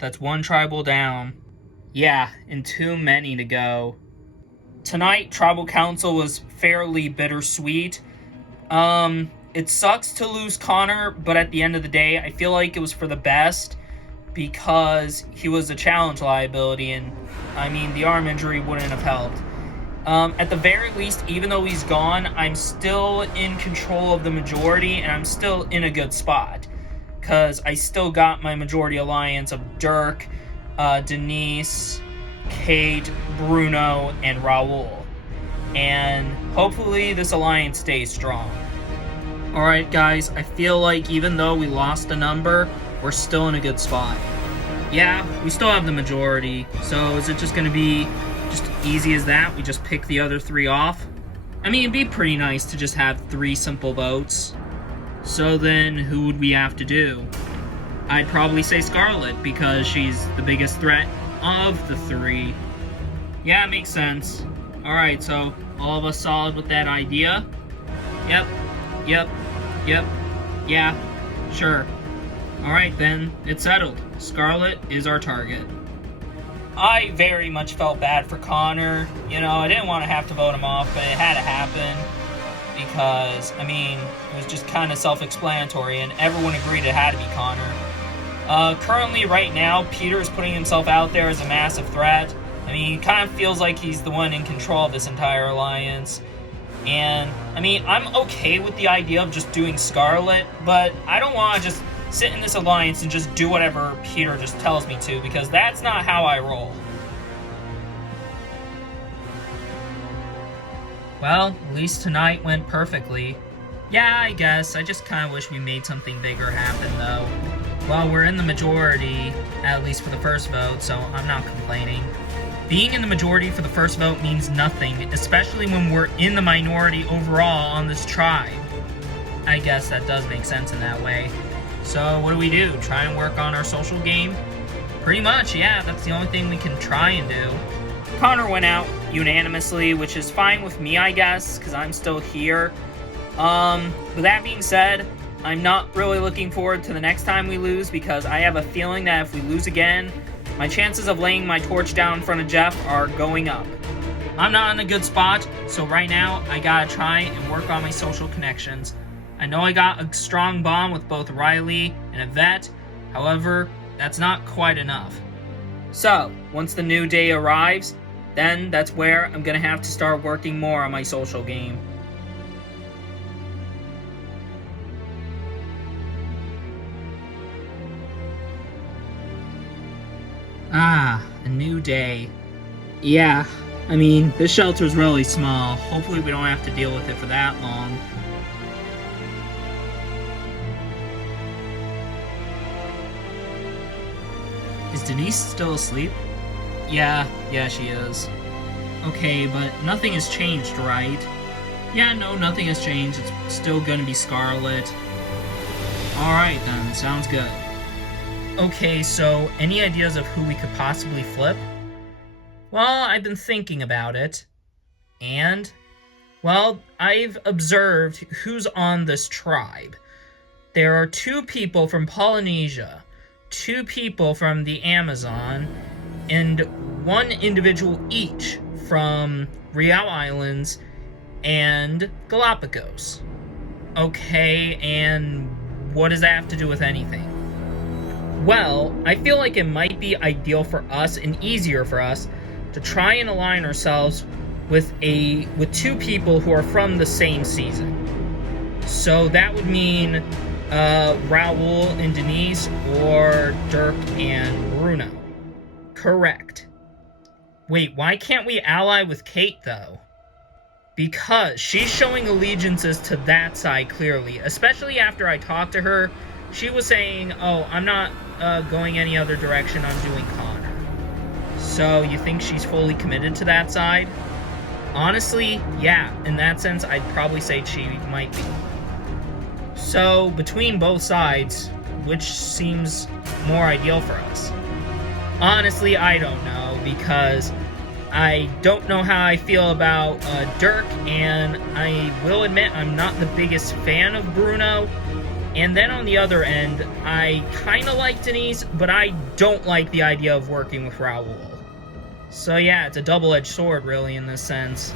That's one tribal down. Yeah, and too many to go. Tonight, Tribal Council was fairly bittersweet. It sucks to lose Connor, but at the end of the day, I feel like it was for the best because he was a challenge liability, and I mean, the arm injury wouldn't have helped. At the very least, even though he's gone, I'm still in control of the majority, and I'm still in a good spot. Because I still got my majority alliance of Dirk, Denise, Kate, Bruno, and Raul. And hopefully this alliance stays strong. Alright guys, I feel like even though we lost a number, we're still in a good spot. Yeah, we still have the majority, so is it just going to be just easy as that? We just pick the other 3 off? I mean, it'd be pretty nice to just have 3 simple votes. So then, who would we have to do? I'd probably say Scarlet, because she's the biggest threat of the 3. Yeah, it makes sense. Alright, so all of us solid with that idea? Yep, yeah, sure. Alright then, it's settled. Scarlet is our target. I very much felt bad for Connor. You know, I didn't want to have to vote him off, but it had to happen. Because, I mean, it was just kind of self-explanatory, and everyone agreed it had to be Connor. Currently, right now, Peter's putting himself out there as a massive threat. I mean, he kind of feels like he's the one in control of this entire alliance. And, I mean, I'm okay with the idea of just doing Scarlet, but I don't want to just sit in this alliance and just do whatever Peter just tells me to, because that's not how I roll. Well, at least tonight went perfectly. Yeah, I guess. I just kind of wish we made something bigger happen, though. Well, we're in the majority, at least for the first vote, so I'm not complaining. Being in the majority for the first vote means nothing, especially when we're in the minority overall on this tribe. I guess that does make sense in that way. So, what do? Try and work on our social game? Pretty much, yeah, that's the only thing we can try and do. Connor went out unanimously, which is fine with me, I guess, because I'm still here. With that being said, I'm not really looking forward to the next time we lose, because I have a feeling that if we lose again, my chances of laying my torch down in front of Jeff are going up. I'm not in a good spot, so right now, I gotta try and work on my social connections. I know I got a strong bond with both Riley and Yvette, however, that's not quite enough. So, once the new day arrives, then that's where I'm gonna have to start working more on my social game. Ah, a new day. Yeah, I mean, this shelter's really small. Hopefully we don't have to deal with it for that long. Is Denise still asleep? Yeah, she is. Okay, but nothing has changed, right? Yeah, no, nothing has changed. It's still gonna be Scarlet. Alright then, sounds good. Okay, so any ideas of who we could possibly flip? Well, I've been thinking about it. And, well, I've observed who's on this tribe. There are 2 people from Polynesia, 2 people from the Amazon, and 1 individual each from Real Islands and Galapagos. Okay, and what does that have to do with anything? Well, I feel like it might be ideal for us and easier for us to try and align ourselves with 2 people who are from the same season. So that would mean Raul and Denise, or Dirk and Bruno. Correct. Wait, why can't we ally with Kate, though? Because she's showing allegiances to that side clearly, especially after I talked to her. She was saying, oh, I'm not going any other direction, I'm doing Connor. So, you think she's fully committed to that side? Honestly, yeah, in that sense, I'd probably say she might be. So, between both sides, which seems more ideal for us? Honestly, I don't know, because I don't know how I feel about Dirk, and I will admit I'm not the biggest fan of Bruno, And then on the other end, I kind of like Denise, but I don't like the idea of working with Raul. So yeah, it's a double-edged sword, really, in this sense.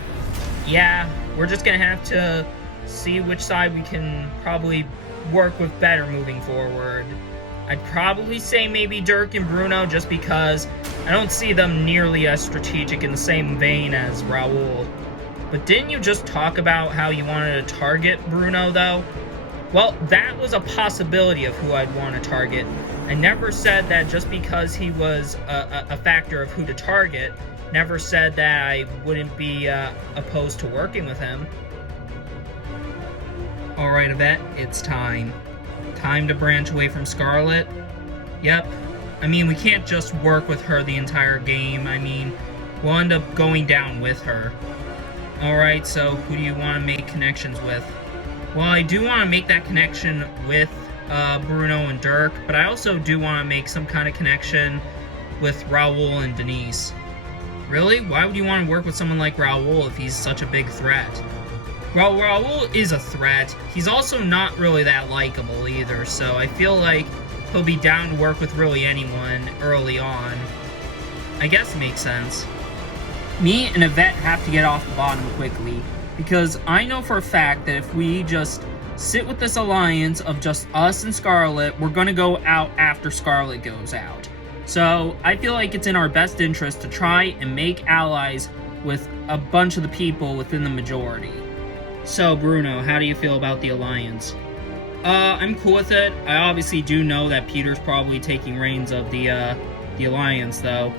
Yeah, we're just gonna have to see which side we can probably work with better moving forward. I'd probably say maybe Dirk and Bruno, just because I don't see them nearly as strategic in the same vein as Raul. But didn't you just talk about how you wanted to target Bruno, though? Well, that was a possibility of who I'd want to target. I never said that just because he was a factor of who to target. Never said that I wouldn't be opposed to working with him. Alright, Yvette, it's time. Time to branch away from Scarlet. Yep. I mean, we can't just work with her the entire game. I mean, we'll end up going down with her. Alright, so who do you want to make connections with? Well, I do want to make that connection with Bruno and Dirk, but I also do want to make some kind of connection with Raul and Denise. Really? Why would you want to work with someone like Raul if he's such a big threat? Well, Raul is a threat. He's also not really that likable either, so I feel like he'll be down to work with really anyone early on. I guess it makes sense. Me and Yvette have to get off the bottom quickly, because I know for a fact that if we just sit with this alliance of just us and Scarlet, we're going to go out after Scarlet goes out. So I feel like it's in our best interest to try and make allies with a bunch of the people within the majority. So Bruno, how do you feel about the alliance? I'm cool with it. I obviously do know that Peter's probably taking reins of the alliance, though.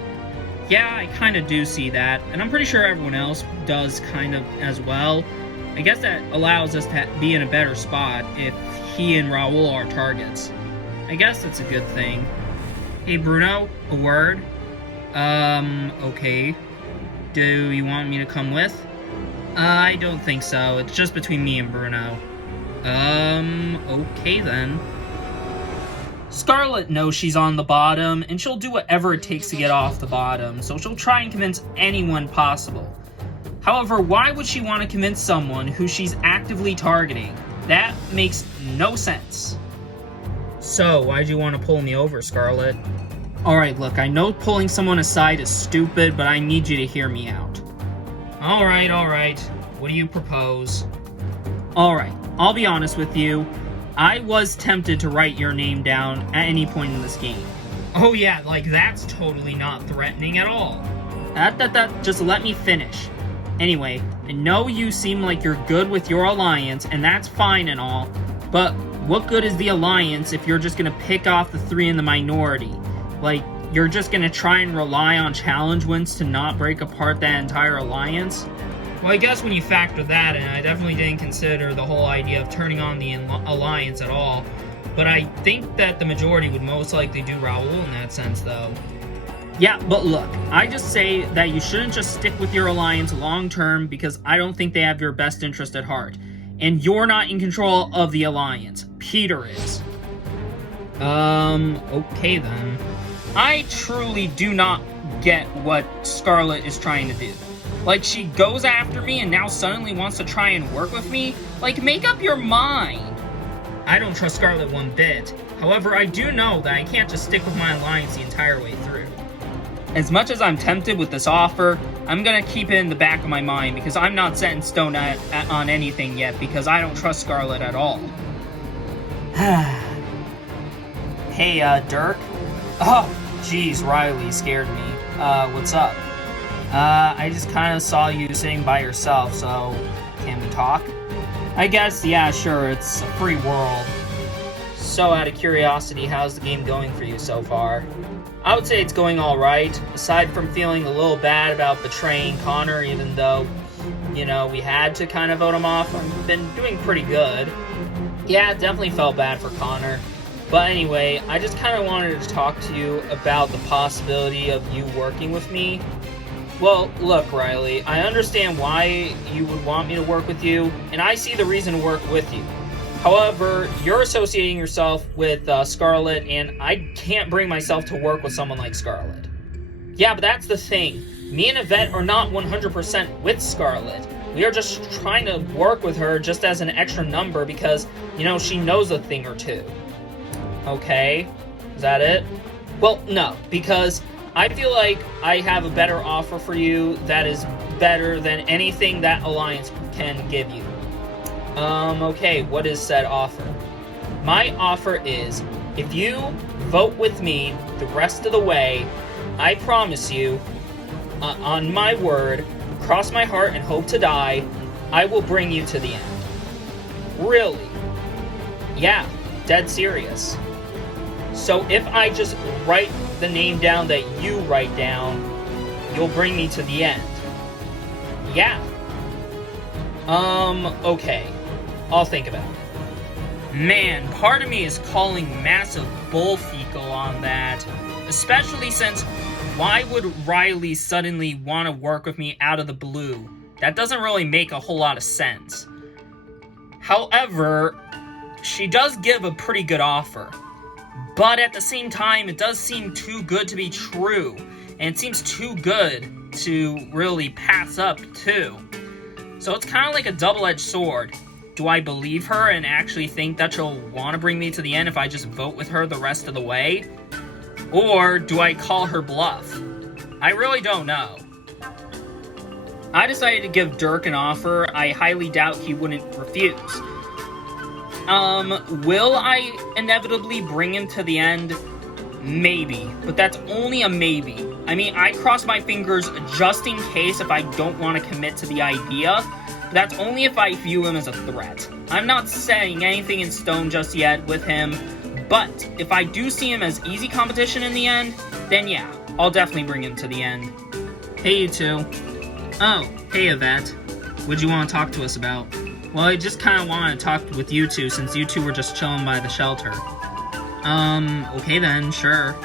Yeah, I kind of do see that, and I'm pretty sure everyone else does kind of as well. I guess that allows us to be in a better spot if he and Raul are targets. I guess that's a good thing. Hey Bruno, a word? Okay. Do you want me to come with? I don't think so. It's just between me and Bruno. Okay then. Scarlet knows she's on the bottom, and she'll do whatever it takes to get off the bottom, so she'll try and convince anyone possible. However, why would she want to convince someone who she's actively targeting? That makes no sense. So, why'd you want to pull me over, Scarlet? Alright, look, I know pulling someone aside is stupid, but I need you to hear me out. Alright. What do you propose? Alright, I'll be honest with you. I was tempted to write your name down at any point in this game. Oh yeah, like that's totally not threatening at all. Just let me finish. Anyway, I know you seem like you're good with your alliance, and that's fine and all, but what good is the alliance if you're just gonna pick off the three in the minority? Like, you're just gonna try and rely on challenge wins to not break apart that entire alliance? Well, I guess when you factor that in, I definitely didn't consider the whole idea of turning on the alliance at all. But I think that the majority would most likely do Raul in that sense, though. Yeah, but look, I just say that you shouldn't just stick with your alliance long-term because I don't think they have your best interest at heart. And you're not in control of the alliance. Peter is. Okay then. I truly do not get what Scarlet is trying to do. Like, she goes after me and now suddenly wants to try and work with me? Like, make up your mind! I don't trust Scarlet one bit. However, I do know that I can't just stick with my alliance the entire way through. As much as I'm tempted with this offer, I'm gonna keep it in the back of my mind because I'm not set in stone on anything yet because I don't trust Scarlet at all. Hey, Dirk? Oh, jeez, Riley scared me. What's up? I just kind of saw you sitting by yourself, so can we talk? I guess, yeah, sure, it's a free world. So, out of curiosity, how's the game going for you so far? I would say it's going alright, aside from feeling a little bad about betraying Connor, even though, you know, we had to kind of vote him off. I've been doing pretty good. Yeah, definitely felt bad for Connor. But anyway, I just kind of wanted to talk to you about the possibility of you working with me. Well, look, Riley, I understand why you would want me to work with you, and I see the reason to work with you. However, you're associating yourself with Scarlet, and I can't bring myself to work with someone like Scarlet. Yeah, but that's the thing. Me and Yvette are not 100% with Scarlet. We are just trying to work with her just as an extra number because, she knows a thing or two. Okay, is that it? Well, no, because I feel like I have a better offer for you that is better than anything that Alliance can give you. Okay, what is said offer? My offer is, if you vote with me the rest of the way, I promise you, on my word, cross my heart and hope to die, I will bring you to the end. Really? Yeah, dead serious. So if I just write the name down that you write down, you'll bring me to the end. Yeah. Okay. I'll think about it. Man, part of me is calling massive bull fecal on that. Especially since, why would Riley suddenly want to work with me out of the blue? That doesn't really make a whole lot of sense. However, she does give a pretty good offer. But at the same time, it does seem too good to be true. And it seems too good to really pass up, too. So it's kind of like a double-edged sword. Do I believe her and actually think that she'll want to bring me to the end if I just vote with her the rest of the way? Or do I call her bluff? I really don't know. I decided to give Dirk an offer I highly doubt he wouldn't refuse. Will I inevitably bring him to the end? Maybe, but that's only a maybe. I mean, I cross my fingers just in case if I don't want to commit to the idea, but that's only if I view him as a threat. I'm not setting anything in stone just yet with him, but if I do see him as easy competition in the end, then yeah, I'll definitely bring him to the end. Hey, you two. Oh, hey, Yvette. What'd you want to talk to us about? Well, I just kind of wanted to talk with you two since you two were just chilling by the shelter. Okay then, sure.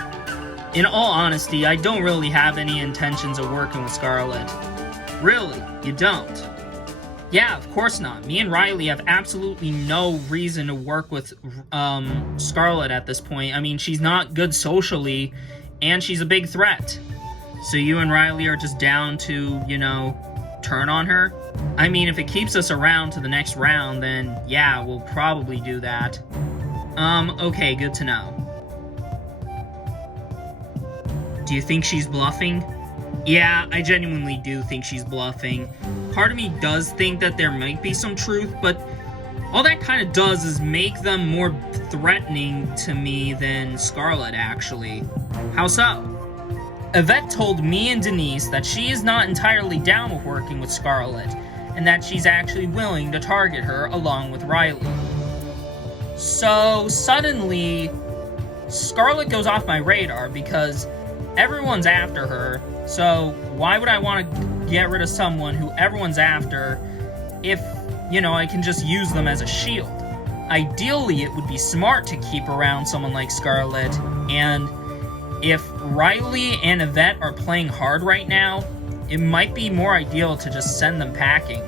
In all honesty, I don't really have any intentions of working with Scarlet. Really? You don't? Yeah, of course not. Me and Riley have absolutely no reason to work with, Scarlet at this point. I mean, she's not good socially, and she's a big threat. So you and Riley are just down to, turn on her? I mean, if it keeps us around to the next round, then yeah, we'll probably do that. Okay, good to know. Do you think she's bluffing? Yeah, I genuinely do think she's bluffing. Part of me does think that there might be some truth, but all that kind of does is make them more threatening to me than Scarlet, actually. How so? Yvette told me and Denise that she is not entirely down with working with Scarlet, and that she's actually willing to target her along with Riley. So, suddenly, Scarlet goes off my radar because everyone's after her, so why would I want to get rid of someone who everyone's after if, I can just use them as a shield? Ideally, it would be smart to keep around someone like Scarlet, and if Riley and Yvette are playing hard right now, it might be more ideal to just send them packing.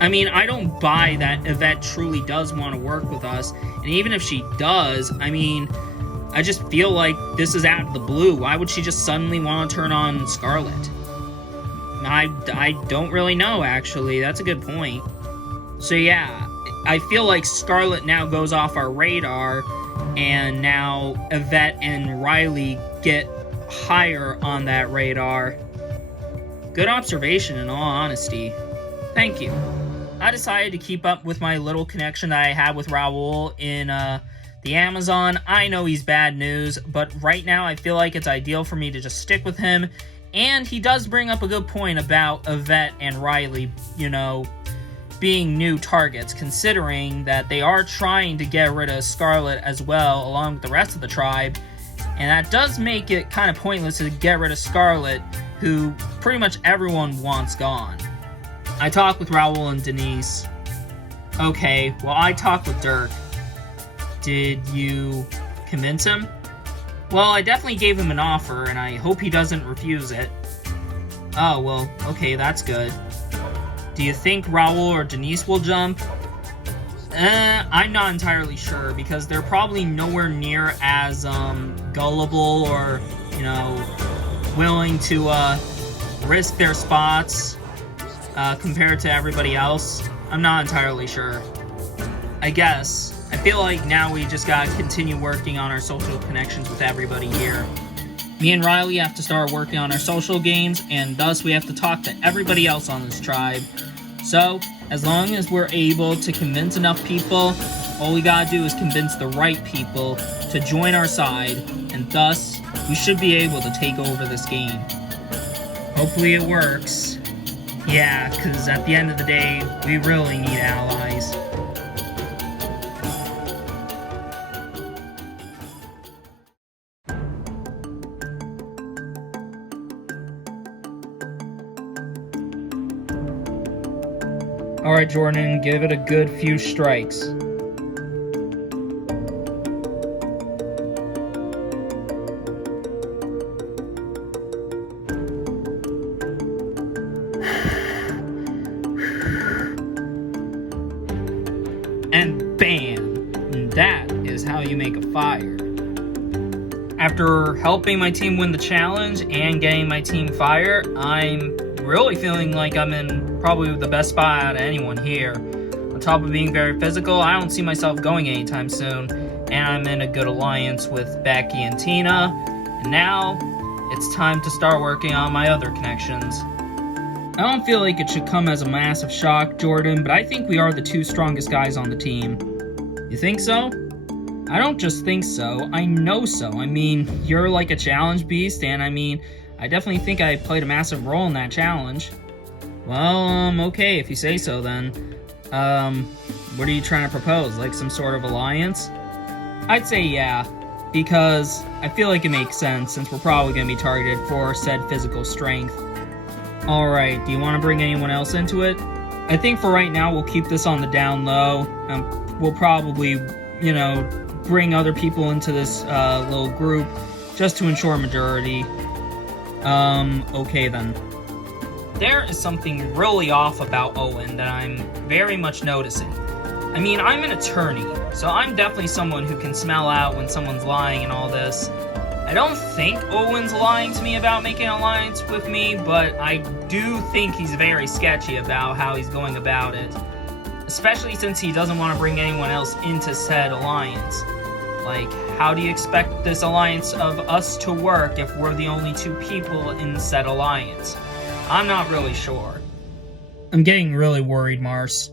I mean, I don't buy that Yvette truly does want to work with us, and even if she does, I mean, I just feel like this is out of the blue. Why would she just suddenly want to turn on Scarlet? I don't really know, actually. That's a good point. So yeah, I feel like Scarlet now goes off our radar, and now Yvette and Riley get higher on that radar. Good observation, in all honesty. Thank you. I decided to keep up with my little connection that I had with Raul in the Amazon. I know he's bad news, but right now I feel like it's ideal for me to just stick with him. And he does bring up a good point about Yvette and Riley, being new targets, considering that they are trying to get rid of Scarlet as well, along with the rest of the tribe. And that does make it kind of pointless to get rid of Scarlet, who pretty much everyone wants gone. I talked with Raul and Denise. Okay, well, I talked with Dirk. Did you convince him? Well, I definitely gave him an offer, and I hope he doesn't refuse it. Oh, well, okay, that's good. Do you think Raul or Denise will jump? I'm not entirely sure, because they're probably nowhere near as, gullible or, willing to, risk their spots compared to everybody else? I'm not entirely sure. I guess. I feel like now we just gotta continue working on our social connections with everybody here. Me and Riley have to start working on our social games, and thus we have to talk to everybody else on this tribe. So, as long as we're able to convince enough people, all we gotta do is convince the right people to join our side, and thus, we should be able to take over this game. Hopefully it works. Yeah, because at the end of the day, we really need allies. Alright, Jordan, give it a good few strikes. And bam! And that is how you make a fire. After helping my team win the challenge and getting my team fire, I'm really feeling like I'm in probably the best spot out of anyone here. On top of being very physical, I don't see myself going anytime soon, and I'm in a good alliance with Becky and Tina, and now it's time to start working on my other connections. I don't feel like it should come as a massive shock, Jordan, but I think we are the two strongest guys on the team. You think so? I don't just think so, I know so. I mean, you're like a challenge beast, and I definitely think I played a massive role in that challenge. Well, okay, if you say so then. What are you trying to propose? Like some sort of alliance? I'd say yeah, because I feel like it makes sense since we're probably going to be targeted for said physical strength. Alright, do you want to bring anyone else into it? I think for right now we'll keep this on the down low. We'll probably, bring other people into this little group just to ensure majority. Okay then. There is something really off about Owen that I'm very much noticing. I'm an attorney, so I'm definitely someone who can smell out when someone's lying and all this. I don't think Owen's lying to me about making an alliance with me, but I do think he's very sketchy about how he's going about it. Especially since he doesn't want to bring anyone else into said alliance. Like, how do you expect this alliance of us to work if we're the only two people in said alliance? I'm not really sure. I'm getting really worried, Mars.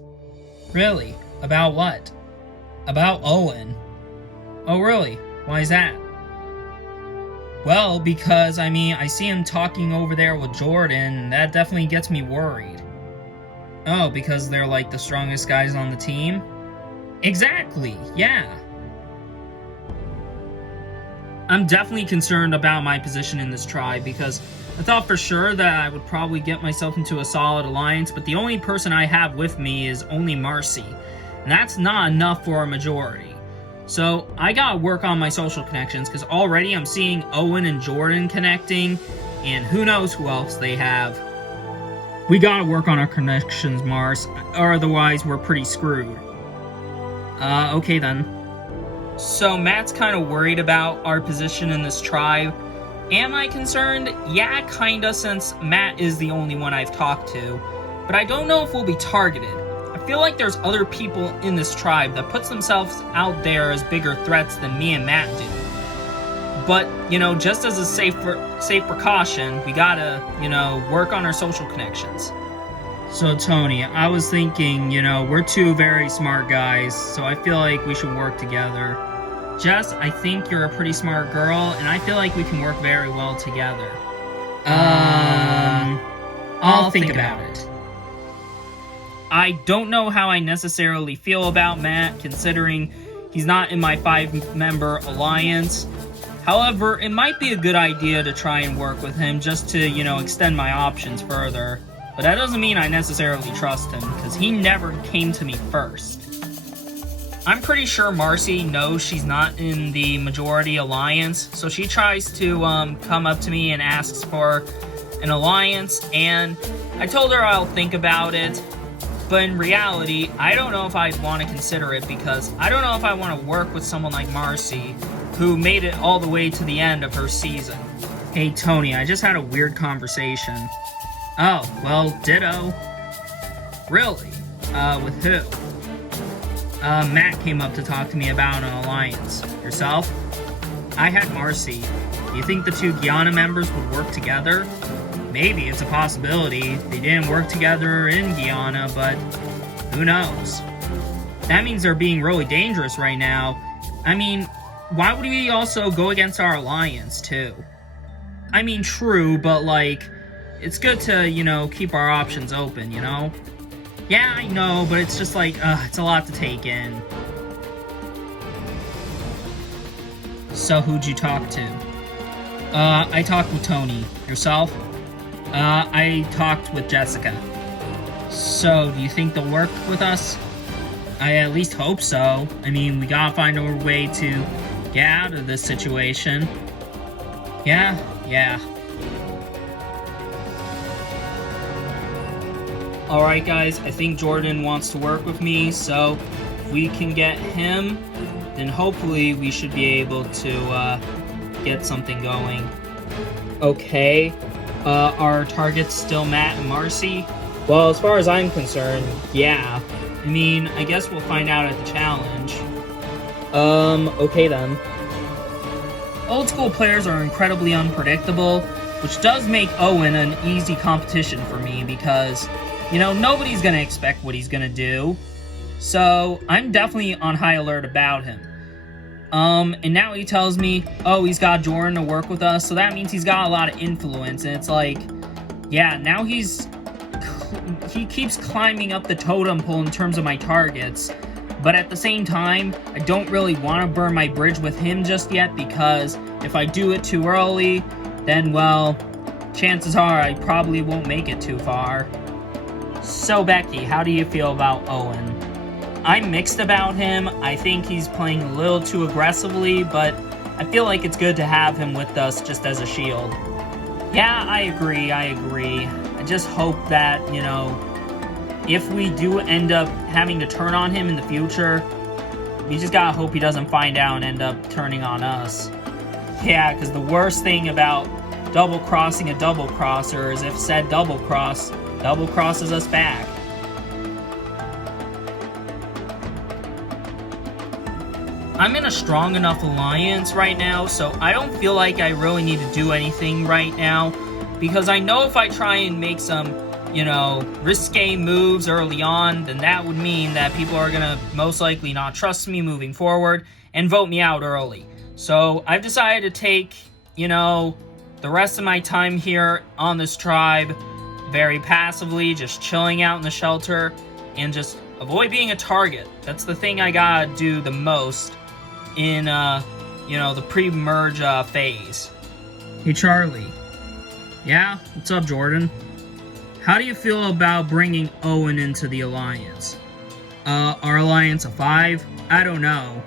Really? About what? About Owen. Oh, really? Why is that? Well, because, I see him talking over there with Jordan, and that definitely gets me worried. Oh, because they're like the strongest guys on the team? Exactly, yeah. I'm definitely concerned about my position in this tribe because I thought for sure that I would probably get myself into a solid alliance, but the only person I have with me is only Marcy, and that's not enough for a majority. So I gotta work on my social connections because already I'm seeing Owen and Jordan connecting, and who knows who else they have. We gotta work on our connections, Mars, or otherwise we're pretty screwed. Okay then. So Matt's kind of worried about our position in this tribe. Am I concerned? Yeah, kinda, since Matt is the only one I've talked to. But I don't know if we'll be targeted. I feel like there's other people in this tribe that puts themselves out there as bigger threats than me and Matt do. But, just as a safe precaution, we gotta, work on our social connections. So, Tony, I was thinking, we're two very smart guys, so I feel like we should work together. Jess, I think you're a pretty smart girl, and I feel like we can work very well together. I'll think about it. I don't know how I necessarily feel about Matt, considering he's not in my 5-member alliance. However, it might be a good idea to try and work with him just to, extend my options further. But that doesn't mean I necessarily trust him, because he never came to me first. I'm pretty sure Marcy knows she's not in the majority alliance, so she tries to come up to me and asks for an alliance, and I told her I'll think about it. But in reality, I don't know if I'd want to consider it because I don't know if I want to work with someone like Marcy, who made it all the way to the end of her season. Hey, Tony, I just had a weird conversation. Oh, well, ditto. Really? With who? Matt came up to talk to me about an alliance. Yourself? I had Marcy. Do you think the two Guyana members would work together? Maybe, it's a possibility. They didn't work together in Guyana, but who knows? That means they're being really dangerous right now. I mean, why would we also go against our alliance, too? I mean, true, but, like, it's good to, you know, keep our options open, you know? Yeah, I know, but it's just like, it's a lot to take in. So, who'd you talk to? I talked with Tony. Yourself? I talked with Jessica. So, do you think they'll work with us? I at least hope so. I mean, we gotta find a way to get out of this situation. Yeah. Alright guys, I think Jordan wants to work with me, so if we can get him, then hopefully we should be able to get something going. Okay, are targets still Matt and Marcy? Well, as far as I'm concerned, yeah. I mean, I guess we'll find out at the challenge. Okay then. Old school players are incredibly unpredictable, which does make Owen an easy competition for me because, you know, nobody's gonna expect what he's gonna do. So, I'm definitely on high alert about him. And now he tells me, oh, he's got Jordan to work with us, so that means he's got a lot of influence, and it's like, yeah, now he keeps climbing up the totem pole in terms of my targets, but at the same time, I don't really want to burn my bridge with him just yet, because if I do it too early, then, well, chances are I probably won't make it too far. So, Becky, how do you feel about Owen? I'm mixed about him. I think he's playing a little too aggressively, but I feel like it's good to have him with us just as a shield. Yeah, I agree. I just hope that, you know, if we do end up having to turn on him in the future, we just gotta hope he doesn't find out and end up turning on us. Yeah, because the worst thing about double-crossing a double-crosser is if said double-crosses us back. I'm in a strong enough alliance right now, so I don't feel like I really need to do anything right now, because I know if I try and make some, you know, risque moves early on, then that would mean that people are gonna most likely not trust me moving forward and vote me out early. So I've decided to take, you know, the rest of my time here on this tribe very passively, just chilling out in the shelter, and just avoid being a target. That's the thing I gotta do the most in, you know, the pre-merge phase. Hey, Charlie. Yeah? What's up, Jordan? How do you feel about bringing Owen into the alliance? Our alliance a 5? I don't know.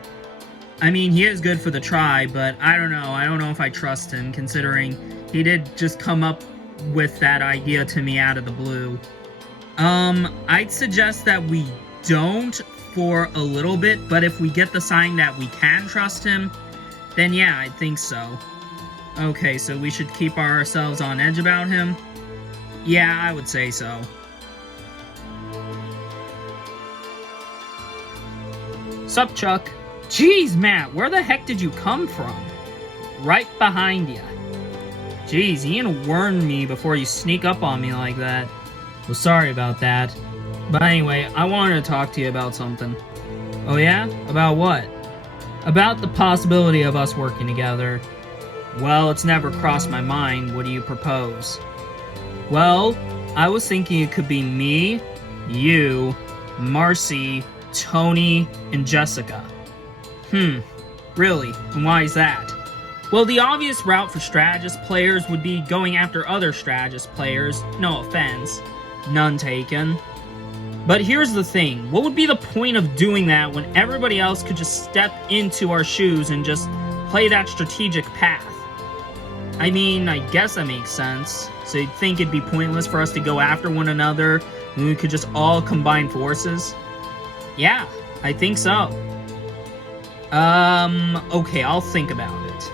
I mean, he is good for the tribe, but I don't know. I don't know if I trust him, considering he did just come up with that idea to me out of the blue. I'd suggest that we don't for a little bit, but if we get the sign that we can trust him, then yeah, I think so. Okay, so we should keep ourselves on edge about him? Yeah, I would say so. Sup, Chuck? Jeez, Matt, where the heck did you come from? Right behind you. Jeez, you ain't warned me before you sneak up on me like that. Well, sorry about that. But anyway, I wanted to talk to you about something. Oh yeah? About what? About the possibility of us working together. Well, it's never crossed my mind. What do you propose? Well, I was thinking it could be me, you, Marcy, Tony, and Jessica. Really? And why is that? Well, the obvious route for strategist players would be going after other strategist players. No offense. None taken. But here's the thing. What would be the point of doing that when everybody else could just step into our shoes and just play that strategic path? I mean, I guess that makes sense. So you'd think it'd be pointless for us to go after one another when we could just all combine forces? Yeah, I think so. Okay, I'll think about it.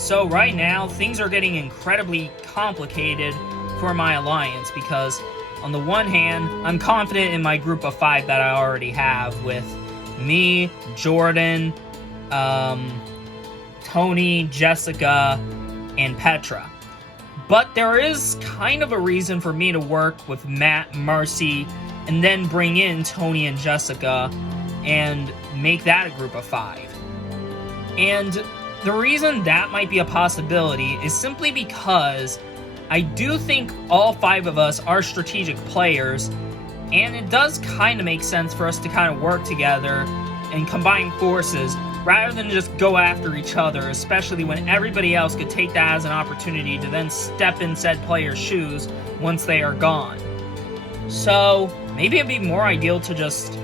So right now, things are getting incredibly complicated for my alliance because, on the one hand, I'm confident in my group of 5 that I already have with me, Jordan, Tony, Jessica, and Petra. But there is kind of a reason for me to work with Matt, Marcy, and then bring in Tony and Jessica and make that a group of 5. And the reason that might be a possibility is simply because I do think all 5 of us are strategic players, and it does kind of make sense for us to kind of work together and combine forces rather than just go after each other, especially when everybody else could take that as an opportunity to then step in said player's shoes once they are gone. So maybe it'd be more ideal to just,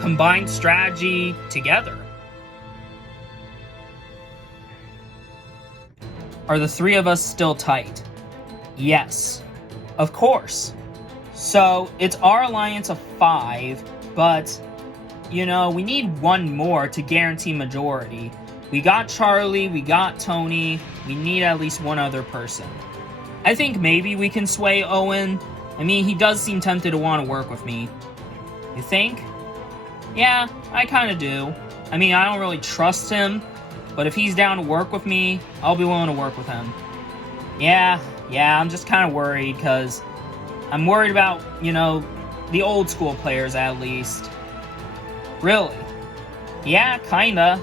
combine strategy together. Are the 3 of us still tight? Yes, of course. So it's our alliance of 5, but we need 1 more to guarantee majority. We got Charlie, we got Tony, we need at least 1 other person. I think maybe we can sway Owen. I mean, he does seem tempted to want to work with me. You think? Yeah, I kind of do. I mean, I don't really trust him, but if he's down to work with me, I'll be willing to work with him. Yeah, I'm just kind of worried, because I'm worried about, the old school players at least. Really? Yeah, kinda.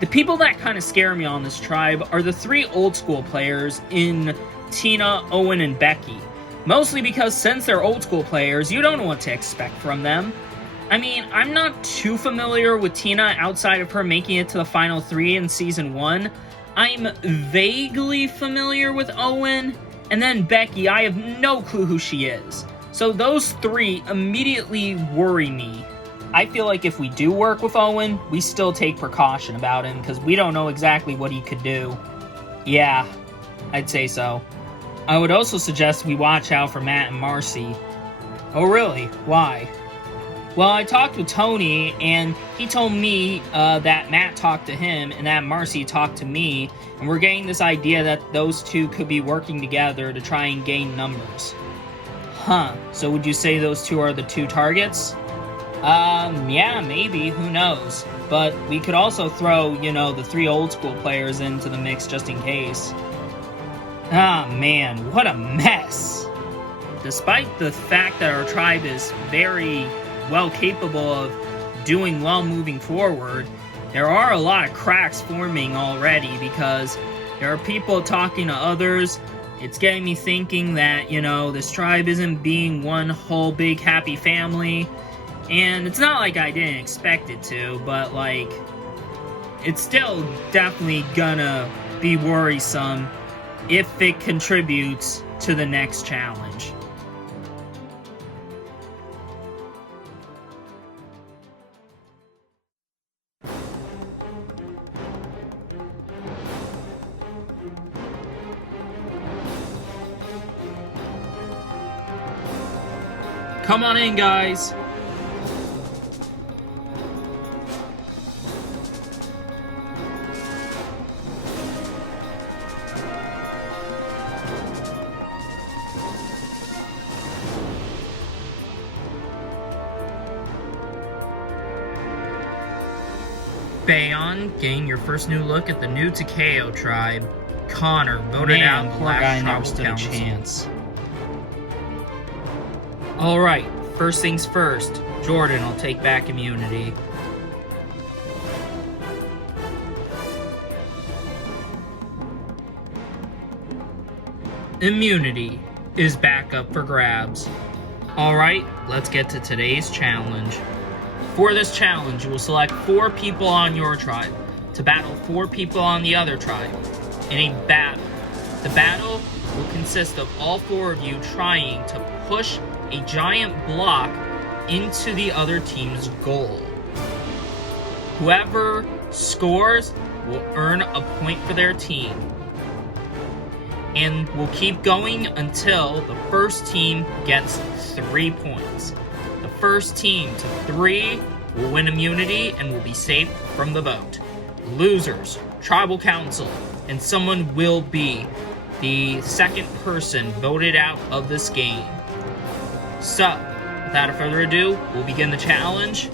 The people that kind of scare me on this tribe are the 3 old school players in Tina, Owen, and Becky. Mostly because since they're old school players, you don't know what to expect from them. I mean, I'm not too familiar with Tina outside of her making it to the final 3 in Season 1. I'm vaguely familiar with Owen, and then Becky, I have no clue who she is. So those 3 immediately worry me. I feel like if we do work with Owen, we still take precaution about him, because we don't know exactly what he could do. Yeah, I'd say so. I would also suggest we watch out for Matt and Marcy. Oh really? Why? Well, I talked with Tony, and he told me that Matt talked to him, and that Marcy talked to me, and we're getting this idea that those 2 could be working together to try and gain numbers. Huh, so would you say those 2 are the 2 targets? Yeah, maybe, who knows. But we could also throw, the 3 old school players into the mix just in case. Ah, man, what a mess! Despite the fact that our tribe is very well capable of doing well moving forward, there are a lot of cracks forming already because there are people talking to others. It's getting me thinking that, this tribe isn't being one whole big happy family. And it's not like I didn't expect it to, but, it's still definitely gonna be worrisome if it contributes to the next challenge. Come on in, guys. Bayon, getting your first new look at the new Takeo tribe. Connor, voted out in the last tribal council. Alright, first things first. Jordan will take back immunity. Immunity is back up for grabs. Alright, let's get to today's challenge. For this challenge, you will select 4 people on your tribe to battle 4 people on the other tribe in a battle. The battle will consist of all 4 of you trying to push a giant block into the other team's goal. Whoever scores will earn a point for their team, and will keep going until the first team gets 3 points. The first team to 3 will win immunity and will be safe from the vote. Losers tribal council, and someone will be the second person voted out of this game. So, without further ado, we'll begin the challenge.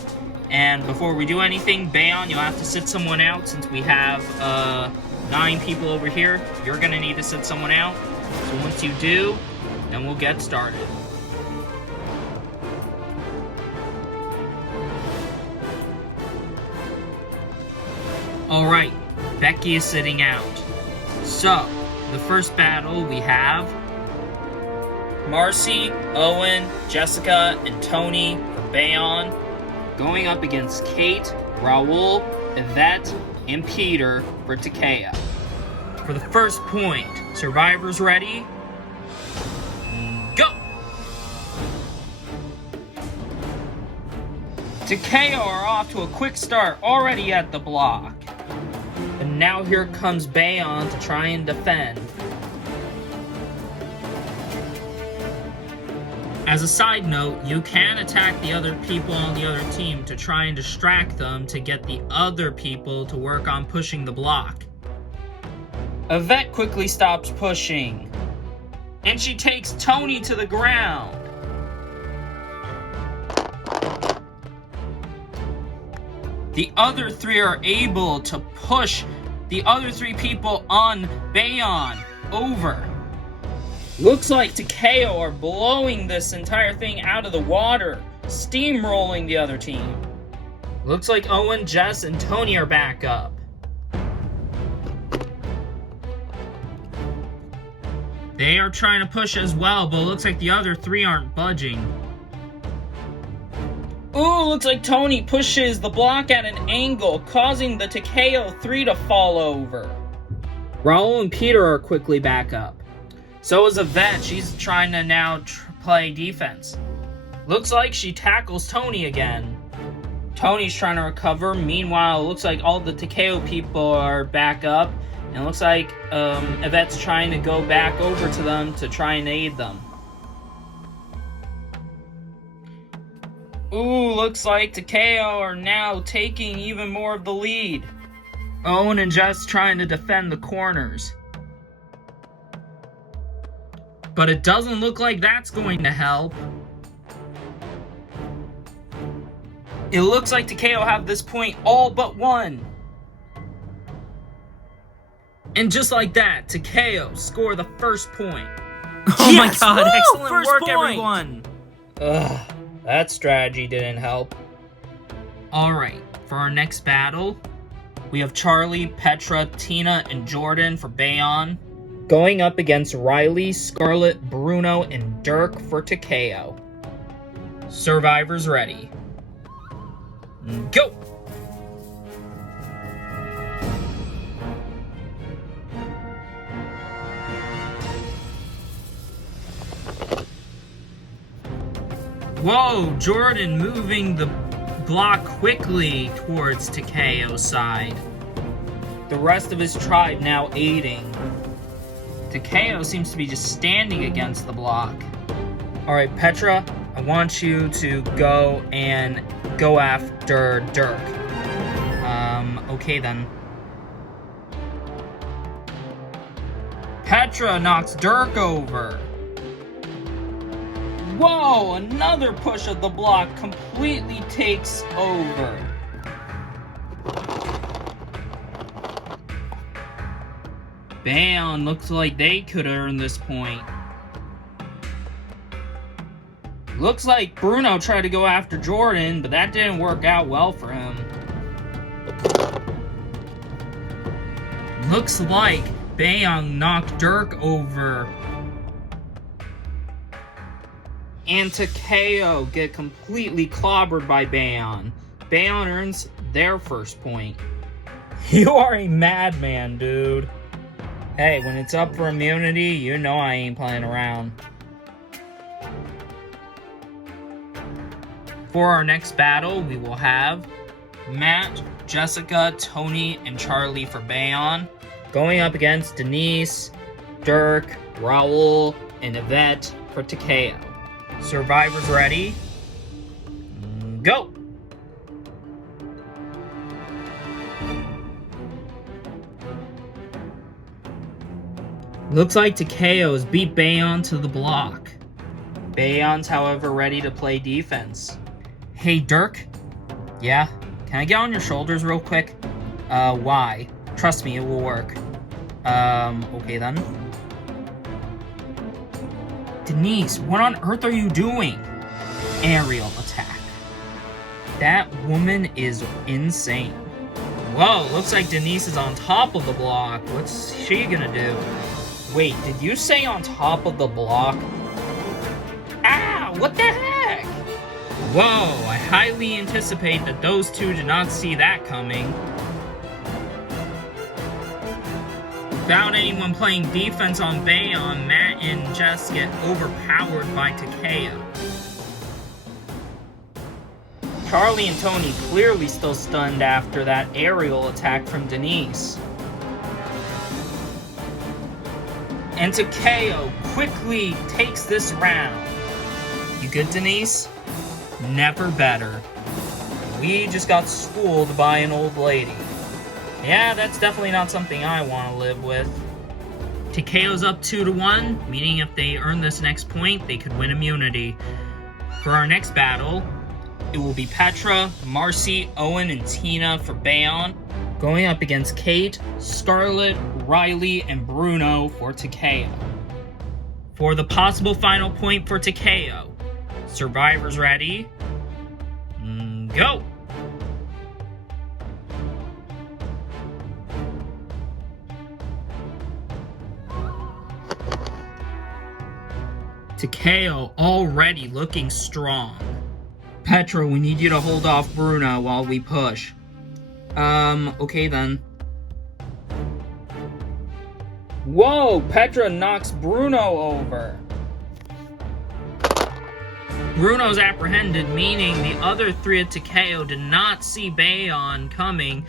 And before we do anything, Bayon, you'll have to sit someone out since we have 9 people over here. You're gonna need to sit someone out. So once you do, then we'll get started. Alright, Becky is sitting out. So, the first battle we have Marcy, Owen, Jessica, and Tony for Bayon going up against Kate, Raul, Yvette, and Peter for Takeo. For the first point, survivors ready? Go! Takeo are off to a quick start already at the block. And now here comes Bayon to try and defend. As a side note, you can attack the other people on the other team to try and distract them to get the other people to work on pushing the block. Yvette quickly stops pushing, and she takes Tony to the ground. The other 3 are able to push the other 3 people on Bayon over. Looks like Takeo are blowing this entire thing out of the water, steamrolling the other team. Looks like Owen, Jess, and Tony are back up. They are trying to push as well, but it looks like the other 3 aren't budging. Ooh, looks like Tony pushes the block at an angle, causing the Takeo 3 to fall over. Raul and Peter are quickly back up. So is Yvette. She's trying to now play defense. Looks like she tackles Tony again. Tony's trying to recover. Meanwhile, it looks like all the Takeo people are back up. And it looks like Yvette's trying to go back over to them to try and aid them. Ooh, looks like Takeo are now taking even more of the lead. Owen and Jess trying to defend the corners. But it doesn't look like that's going to help. It looks like Takeo have this point all but won. And just like that, Takeo score the first point. Oh yes! My god, Woo! excellent First work, point! everyone! Ugh, that strategy didn't help. Alright, for our next battle, we have Charlie, Petra, Tina, and Jordan for Bayon going up against Riley, Scarlett, Bruno, and Dirk for Takeo. Survivors ready. Go! Whoa, Jordan moving the block quickly towards Takeo's side. The rest of his tribe now aiding. Takeo seems to be just standing against the block. Alright, Petra, I want you to go after Dirk. Okay then. Petra knocks Dirk over. Whoa, another push of the block completely takes over. Bayon looks like they could earn this point. Looks like Bruno tried to go after Jordan, but that didn't work out well for him. Looks like Bayon knocked Dirk over. And Takeo get completely clobbered by Bayon. Bayon earns their first point. You are a madman, dude. Hey, when it's up for immunity, you know I ain't playing around. For our next battle, we will have Matt, Jessica, Tony, and Charlie for Bayon going up against Denise, Dirk, Raul, and Yvette for Takeo. Survivors ready? Go! Looks like Takeo's beat Bayon to the block. Bayon's, however, ready to play defense. Hey, Dirk? Yeah? Can I get on your shoulders real quick? Why? Trust me, it will work. Okay then. Denise, what on earth are you doing? Aerial attack. That woman is insane. Whoa, looks like Denise is on top of the block. What's she gonna do? Wait, did you say on top of the block? Ah, what the heck? Whoa, I highly anticipate that those two did not see that coming. Without anyone playing defense on Bayon, Matt and Jess get overpowered by Takeo. Charlie and Tony clearly still stunned after that aerial attack from Denise. And Takeo quickly takes this round. You good, Denise? Never better. We just got schooled by an old lady. Yeah, that's definitely not something I want to live with. Takeo's up 2-1, meaning if they earn this next point, they could win immunity. For our next battle, it will be Petra, Marcy, Owen, and Tina for Bayon, going up against Kate, Scarlett, Riley, and Bruno for Takeo. For the possible final point for Takeo, survivors ready? Go! Takeo already looking strong. Petra, we need you to hold off Bruno while we push. Okay then. Whoa, Petra knocks Bruno over. Bruno's apprehended, meaning the other three of Takeo did not see Bayon coming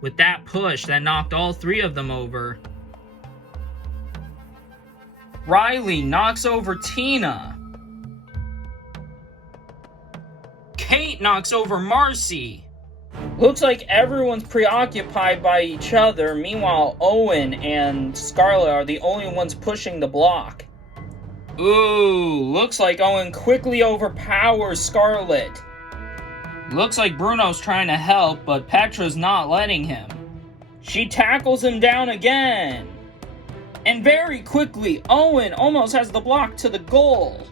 with that push that knocked all three of them over. Riley knocks over Tina. Kate knocks over Marcy. Looks like everyone's preoccupied by each other. Meanwhile, Owen and Scarlett are the only ones pushing the block. Ooh, looks like Owen quickly overpowers Scarlett. Looks like Bruno's trying to help, but Petra's not letting him. She tackles him down again. And very quickly, Owen almost has the block to the goal.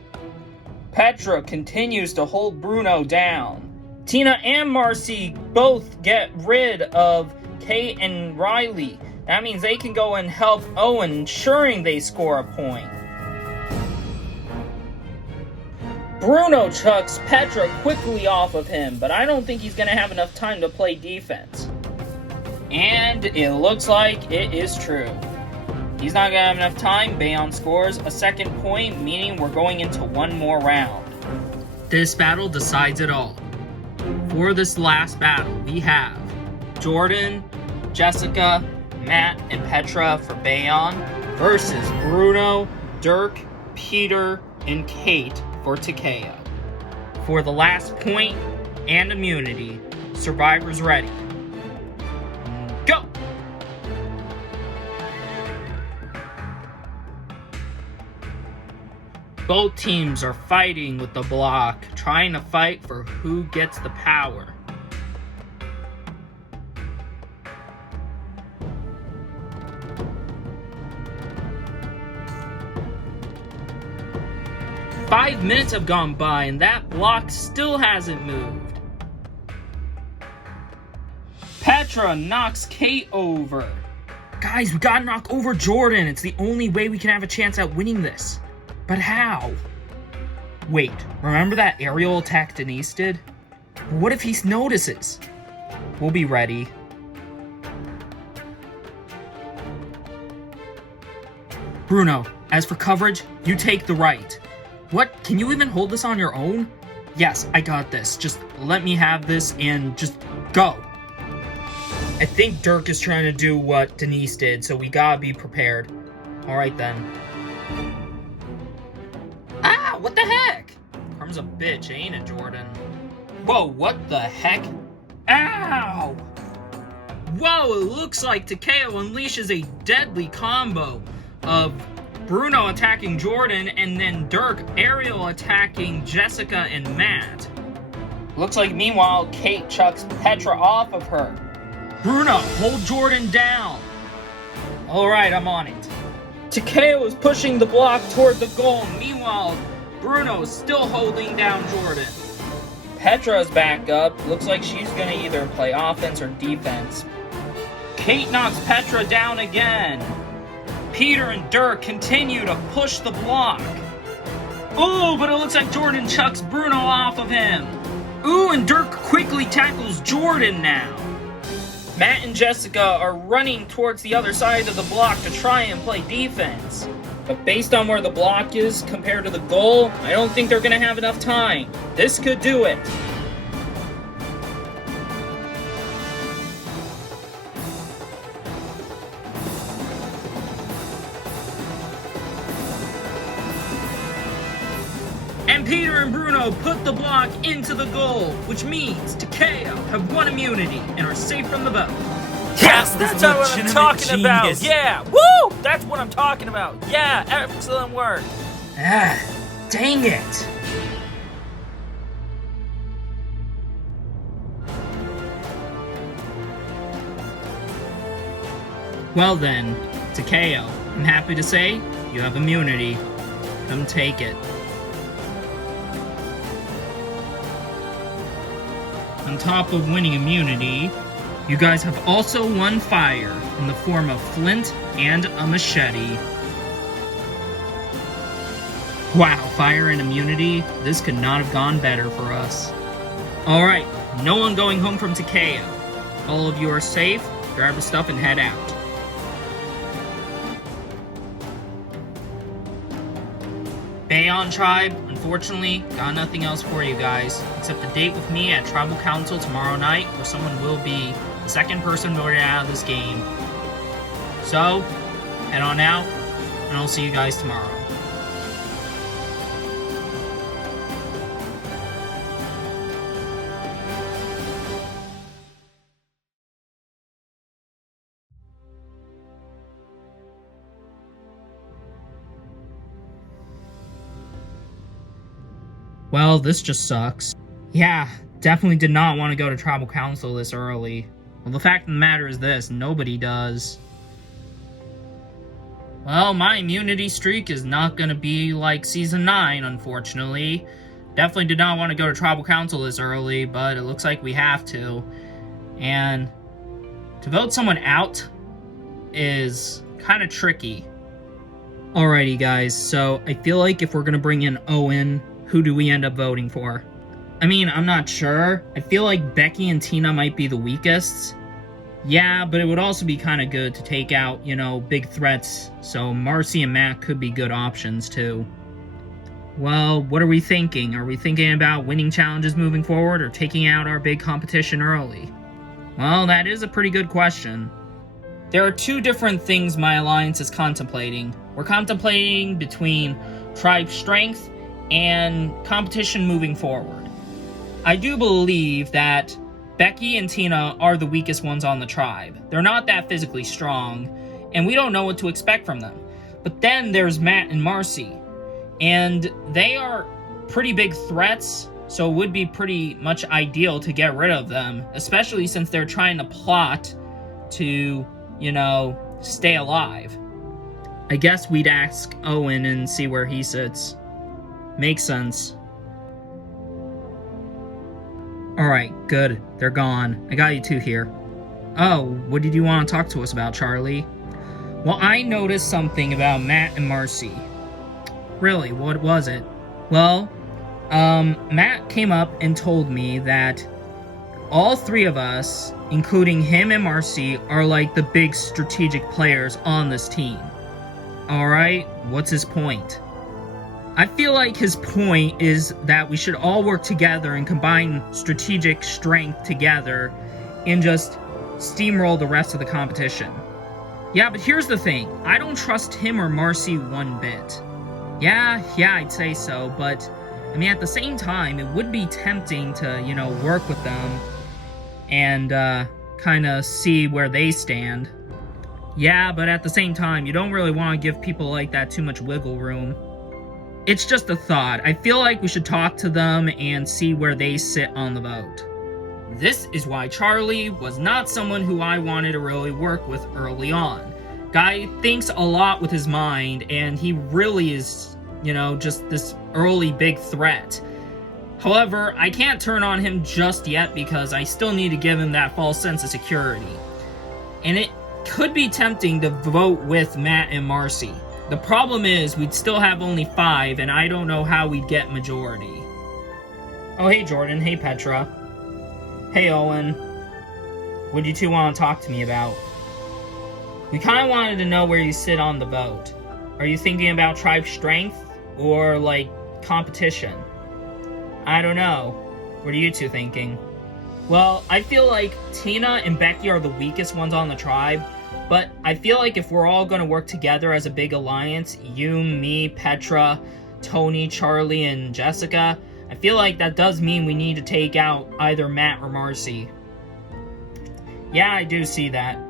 Petra continues to hold Bruno down. Tina and Marcy both get rid of Kate and Riley. That means they can go and help Owen, ensuring they score a point. Bruno chucks Petra quickly off of him, but I don't think he's going to have enough time to play defense. And it looks like it is true. He's not going to have enough time. Bayon scores a second point, meaning we're going into one more round. This battle decides it all. For this last battle, we have Jordan, Jessica, Matt, and Petra for Bayon versus Bruno, Dirk, Peter, and Kate for Takeo. For the last point and immunity, survivors ready. Go! Both teams are fighting with the block, trying to fight for who gets the power. Five minutes have gone by and that block still hasn't moved. Petra knocks Kate over. Guys, we gotta knock over Jordan. It's the only way we can have a chance at winning this. But how? Wait, remember that aerial attack Denise did? What if he notices? We'll be ready. Bruno, as for coverage, you take the right. What? Can you even hold this on your own? Yes, I got this. Just let me have this and just go. I think Dirk is trying to do what Denise did, so we gotta be prepared. Alright then. Ah, what the heck? Karma's a bitch, ain't it, Jordan? Whoa, what the heck? Ow! Whoa, it looks like Takeo unleashes a deadly combo of Bruno attacking Jordan, and then Dirk aerial attacking Jessica and Matt. Looks like meanwhile, Kate chucks Petra off of her. Bruno, hold Jordan down. Alright, I'm on it. Takeo is pushing the block toward the goal. Meanwhile, Bruno is still holding down Jordan. Petra's back up. Looks like she's gonna either play offense or defense. Kate knocks Petra down again. Peter and Dirk continue to push the block. Oh, but it looks like Jordan chucks Bruno off of him. Ooh, and Dirk quickly tackles Jordan now. Matt and Jessica are running towards the other side of the block to try and play defense. But based on where the block is compared to the goal, I don't think they're going to have enough time. This could do it. And Peter and Bruno put the block into the goal, which means Takeo have won immunity and are safe from the boat. Yes, that's what I'm talking about. Yeah, woo! That's what I'm talking about. Yeah, excellent work. Ah, dang it. Well then, Takeo, I'm happy to say you have immunity. Come take it. On top of winning immunity, you guys have also won fire in the form of flint and a machete. Wow, fire and immunity, this could not have gone better for us. Alright, no one going home from Takeo. All of you are safe, grab the stuff and head out. Bayon Tribe, unfortunately, got nothing else for you guys, except a date with me at Tribal Council tomorrow night, where someone will be the second person voted out of this game. So, head on out, and I'll see you guys tomorrow. Well, this just sucks. Yeah, definitely did not want to go to Tribal Council this early. Well, the fact of the matter is this, nobody does. Well, my immunity streak is not going to be like Season 9, unfortunately. Definitely did not want to go to Tribal Council this early, but it looks like we have to. And to vote someone out is kind of tricky. Alrighty guys, so I feel like if we're going to bring in Owen, who do we end up voting for? I mean, I'm not sure. I feel like Becky and Tina might be the weakest. Yeah, but it would also be kind of good to take out, you know, big threats. So Marcy and Matt could be good options too. Well, what are we thinking? Are we thinking about winning challenges moving forward or taking out our big competition early? Well, that is a pretty good question. There are two different things my alliance is contemplating. We're contemplating between tribe strength and competition moving forward. I do believe that Becky and Tina are the weakest ones on the tribe. They're not that physically strong, and we don't know what to expect from them. But then there's Matt and Marcy, and they are pretty big threats, so it would be pretty much ideal to get rid of them, especially since they're trying to plot to, you know, stay alive. I guess we'd ask Owen and see where he sits. Makes sense. Alright, good. They're gone. I got you two here. Oh, what did you want to talk to us about, Charlie? Well, I noticed something about Matt and Marcy. Really, what was it? Well, Matt came up and told me that all three of us, including him and Marcy, are like the big strategic players on this team. Alright, what's his point? I feel like his point is that we should all work together and combine strategic strength together and just steamroll the rest of the competition. Yeah, but here's the thing. I don't trust him or Marcy one bit. Yeah, I'd say so, but I mean, at the same time, it would be tempting to, you know, work with them and kind of see where they stand. Yeah, but at the same time, you don't really want to give people like that too much wiggle room. It's just a thought. I feel like we should talk to them and see where they sit on the vote. This is why Charlie was not someone who I wanted to really work with early on. Guy thinks a lot with his mind, and he really is, just this early big threat. However, I can't turn on him just yet because I still need to give him that false sense of security. And it could be tempting to vote with Matt and Marcy. The problem is we'd still have only 5, and I don't know how we'd get majority. Oh, hey Jordan. Hey Petra. Hey Owen. What do you two want to talk to me about? We kind of wanted to know where you sit on the vote. Are you thinking about tribe strength or, competition? I don't know. What are you two thinking? Well, I feel like Tina and Becky are the weakest ones on the tribe, but I feel like if we're all going to work together as a big alliance, you, me, Petra, Tony, Charlie, and Jessica, I feel like that does mean we need to take out either Matt or Marcy. Yeah, I do see that.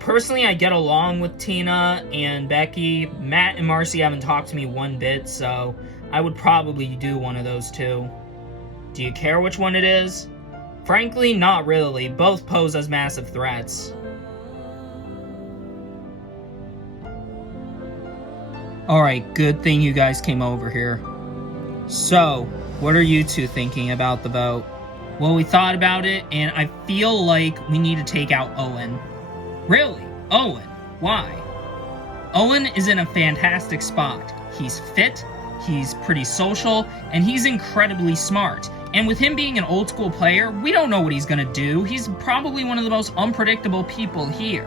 Personally, I get along with Tina and Becky. Matt and Marcy haven't talked to me one bit, so I would probably do one of those two. Do you care which one it is? Frankly, not really. Both pose as massive threats. Alright, good thing you guys came over here. So, what are you two thinking about the vote? Well, we thought about it, and I feel like we need to take out Owen. Really? Owen? Why? Owen is in a fantastic spot. He's fit, he's pretty social, and he's incredibly smart. And with him being an old school player, we don't know what he's gonna do. He's probably one of the most unpredictable people here.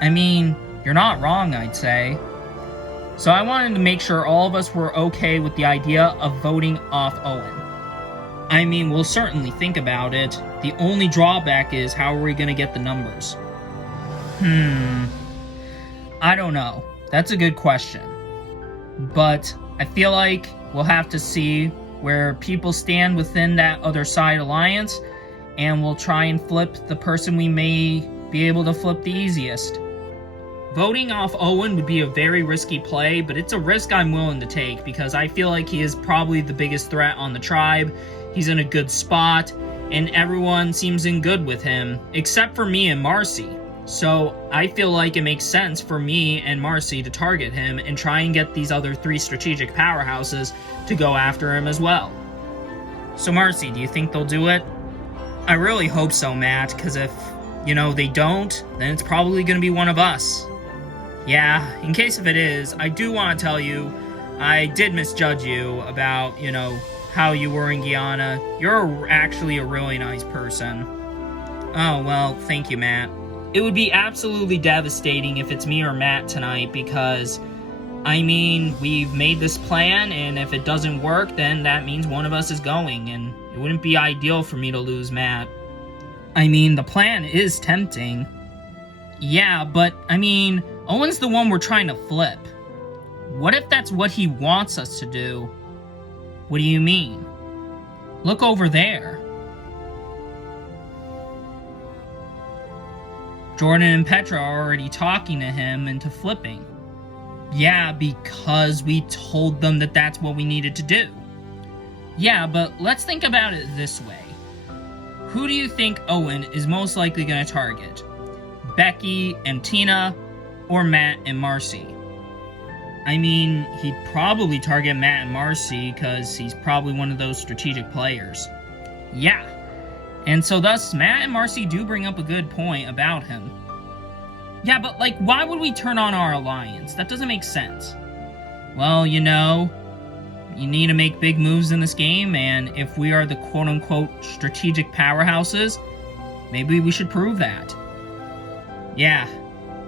I mean, you're not wrong, I'd say. So I wanted to make sure all of us were okay with the idea of voting off Owen. I mean, we'll certainly think about it. The only drawback is how are we gonna get the numbers? I don't know. That's a good question. But I feel like we'll have to see where people stand within that other side alliance, and we'll try and flip the person we may be able to flip the easiest. Voting off Owen would be a very risky play, but it's a risk I'm willing to take because I feel like he is probably the biggest threat on the tribe. He's in a good spot, and everyone seems in good with him, except for me and Marcy. So I feel like it makes sense for me and Marcy to target him and try and get these other 3 strategic powerhouses to go after him as well. So Marcy, do you think they'll do it? I really hope so, Matt, because if, they don't, then it's probably going to be one of us. Yeah, in case if it is, I do want to tell you, I did misjudge you about, how you were in Guyana. You're actually a really nice person. Oh, well, thank you, Matt. It would be absolutely devastating if it's me or Matt tonight because, we've made this plan, and if it doesn't work, then that means one of us is going, and it wouldn't be ideal for me to lose Matt. The plan is tempting. Yeah, but, Owen's the one we're trying to flip. What if that's what he wants us to do? What do you mean? Look over there. Jordan and Petra are already talking to him into flipping. Yeah, because we told them that that's what we needed to do. Yeah, but let's think about it this way. Who do you think Owen is most likely going to target? Becky and Tina, or Matt and Marcy? He'd probably target Matt and Marcy because he's probably one of those strategic players. Yeah. And so thus, Matt and Marcy do bring up a good point about him. Yeah, but why would we turn on our alliance? That doesn't make sense. Well, you need to make big moves in this game, and if we are the quote-unquote strategic powerhouses, maybe we should prove that. Yeah,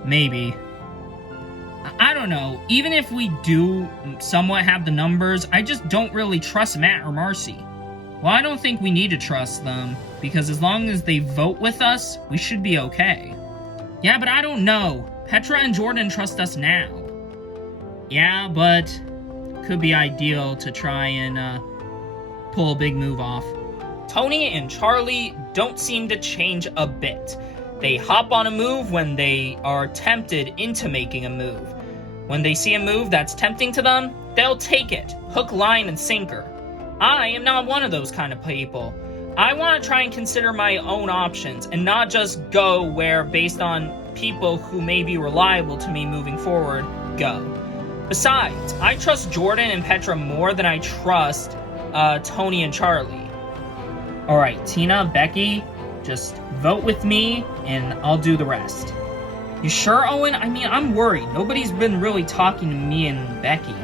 maybe. I don't know. Even if we do somewhat have the numbers, I just don't really trust Matt or Marcy. Well, I don't think we need to trust them, because as long as they vote with us, we should be okay. Yeah, but I don't know. Petra and Jordan trust us now. Yeah, but could be ideal to try and pull a big move off. Tony and Charlie don't seem to change a bit. They hop on a move when they are tempted into making a move. When they see a move that's tempting to them, they'll take it, hook, line, and sinker. I am not one of those kind of people. I want to try and consider my own options and not just go where, based on people who may be reliable to me moving forward, go. Besides, I trust Jordan and Petra more than I trust Tony and Charlie. Alright, Tina, Becky, just vote with me and I'll do the rest. You sure, Owen? I mean, I'm worried. Nobody's been really talking to me and Becky.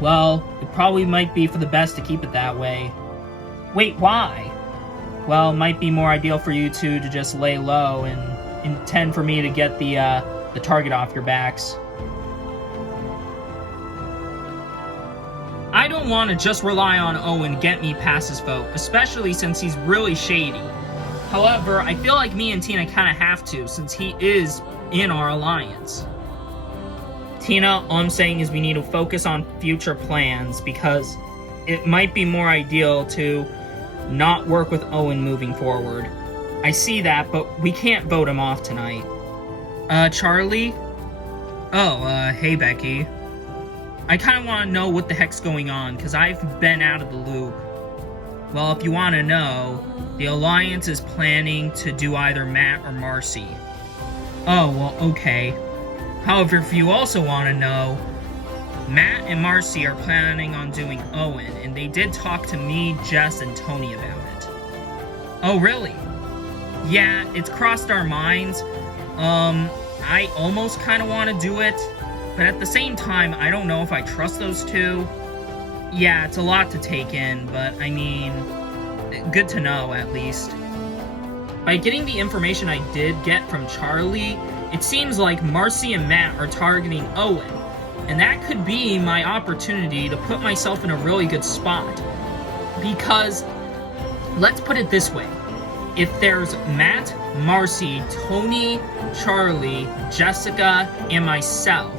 Well, it probably might be for the best to keep it that way. Wait, why? Well, it might be more ideal for you two to just lay low and intend for me to get the target off your backs. I don't want to just rely on Owen to get me past his vote, especially since he's really shady. However, I feel like me and Tina kind of have to, since he is in our alliance. Tina, all I'm saying is we need to focus on future plans, because it might be more ideal to not work with Owen moving forward. I see that, but we can't vote him off tonight. Charlie? Oh, hey Becky. I kind of want to know what the heck's going on, because I've been out of the loop. Well, if you want to know, the Alliance is planning to do either Matt or Marcy. Oh, well, okay. However, if you also want to know, Matt and Marcy are planning on doing Owen, and they did talk to me, Jess, and Tony about it. Oh, really? Yeah, it's crossed our minds. I almost kind of want to do it, but at the same time, I don't know if I trust those two. Yeah, it's a lot to take in, but I mean, good to know at least. By getting the information I did get from Charlie, it seems like Marcy and Matt are targeting Owen, and that could be my opportunity to put myself in a really good spot. Because, let's put it this way, if there's Matt, Marcy, Tony, Charlie, Jessica, and myself,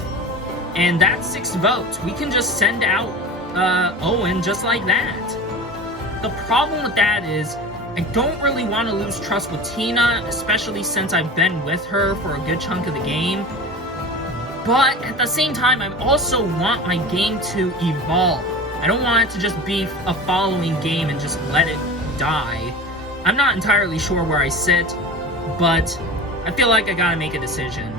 and that's 6 votes, we can just send out Owen just like that. The problem with that is, I don't really want to lose trust with Tina, especially since I've been with her for a good chunk of the game. But at the same time, I also want my game to evolve. I don't want it to just be a following game and just let it die. I'm not entirely sure where I sit, but I feel like I gotta make a decision.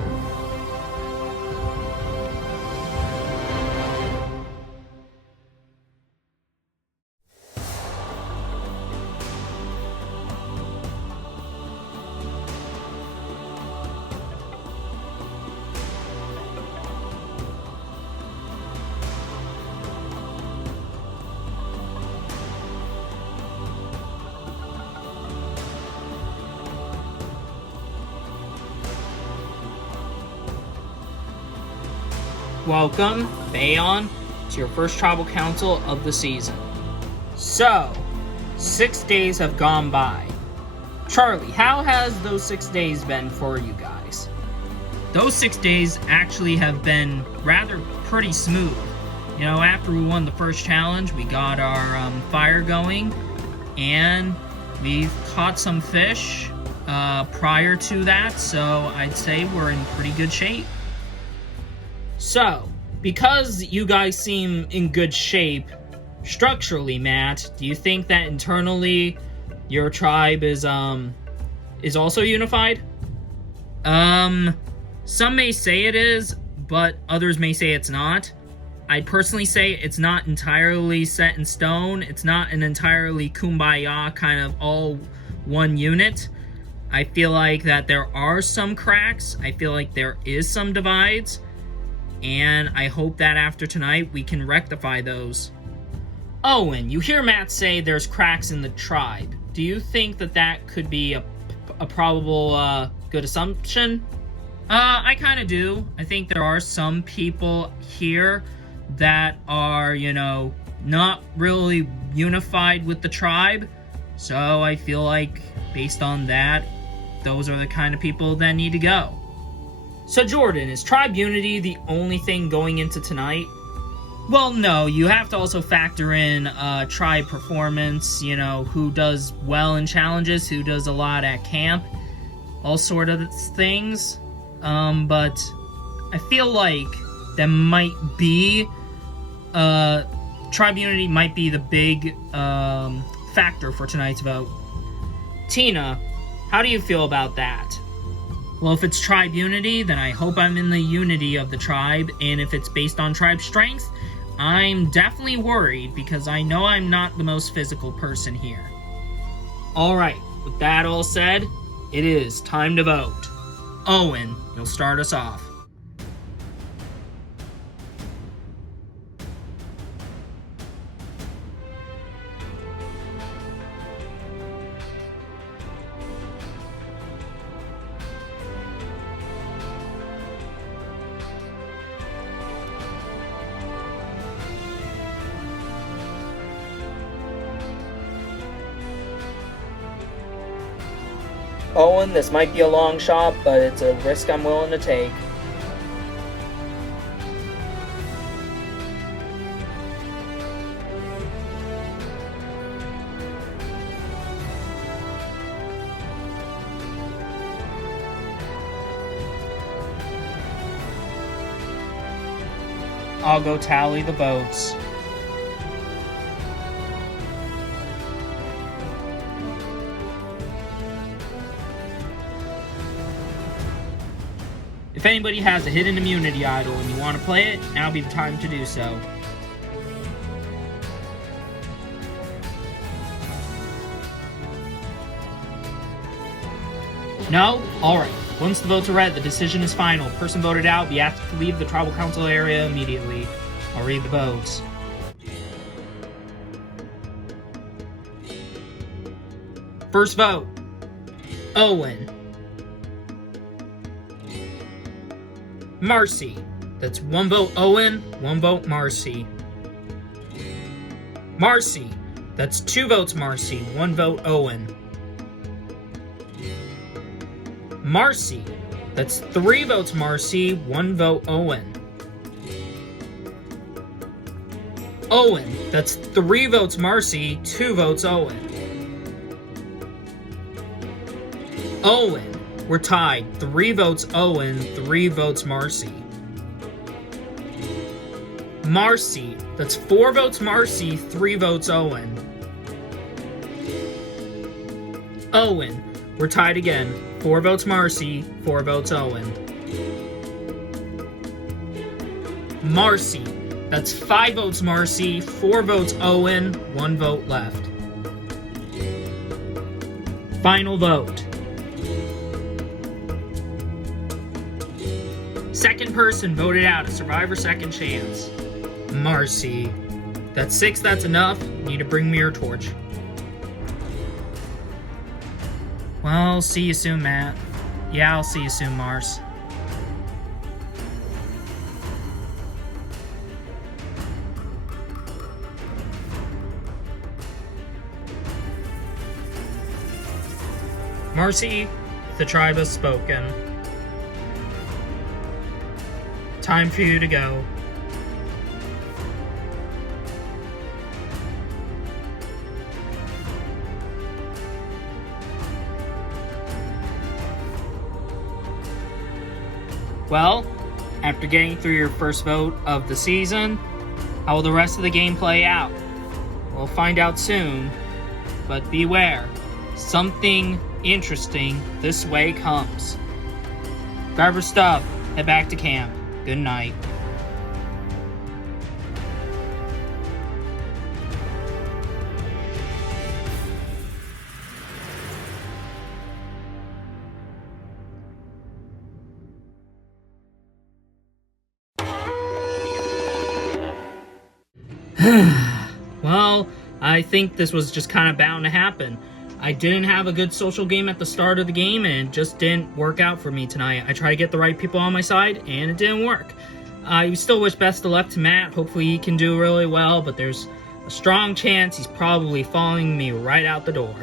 Welcome, Bayon, to your first tribal council of the season. So, 6 days have gone by. Charlie, how has those 6 days been for you guys? Those 6 days actually have been rather pretty smooth. You know, after we won the first challenge, we got our fire going, and we've caught some fish prior to that, so I'd say we're in pretty good shape. So, because you guys seem in good shape, structurally, Matt, do you think that internally your tribe is also unified? Some may say it is, but others may say it's not. I'd personally say it's not entirely set in stone. It's not an entirely kumbaya kind of all one unit. I feel like that there are some cracks. I feel like there is some divides. And I hope that after tonight, we can rectify those. Owen, you hear Matt say there's cracks in the tribe. Do you think that that could be a probable, good assumption? I kind of do. I think there are some people here that are, you know, not really unified with the tribe. So I feel like, based on that, those are the kind of people that need to go. So Jordan, is tribe unity the only thing going into tonight? Well, no, you have to also factor in tribe performance, you know, who does well in challenges, who does a lot at camp. all sort of things. But I feel like that might be, tribe unity might be the big, factor for tonight's vote. Tina, how do you feel about that? Well, if it's tribe unity, then I hope I'm in the unity of the tribe, and if it's based on tribe strength, I'm definitely worried because I know I'm not the most physical person here. Alright, with that all said, it is time to vote. Owen, you'll start us off. Owen, this might be a long shot, but it's a risk I'm willing to take. I'll go tally the votes. If anybody has a hidden immunity idol and you want to play it, now would be the time to do so. No? Alright. Once the votes are read, the decision is final. Person voted out will be asked to leave the tribal council area immediately. I'll read the votes. First vote, Owen. Marcy. That's 1 vote Owen, 1 vote Marcy. Marcy. That's 2 votes Marcy, 1 vote Owen. Marcy. That's 3 votes Marcy, 1 vote Owen. Owen. That's 3 votes Marcy, 2 votes Owen. Owen. We're tied. 3 votes Owen, 3 votes Marcy. Marcy. That's 4 votes Marcy, 3 votes Owen. Owen. We're tied again. 4 votes Marcy, 4 votes Owen. Marcy. That's 5 votes Marcy, 4 votes Owen, 1 vote left. Final vote. Second person voted out, a survivor second chance. Marcy. That's 6, that's enough. Need to bring me your torch. Well, see you soon, Matt. Yeah, I'll see you soon, Mars. Marcy, the tribe has spoken. Time for you to go. Well, after getting through your first vote of the season, how will the rest of the game play out? We'll find out soon, but beware, something interesting this way comes. Grab your stuff, head back to camp. Good night. Well, I think this was just kind of bound to happen. I didn't have a good social game at the start of the game, and it just didn't work out for me tonight. I tried to get the right people on my side, and it didn't work. I still wish best of luck to Matt. Hopefully he can do really well, but there's a strong chance he's probably following me right out the door.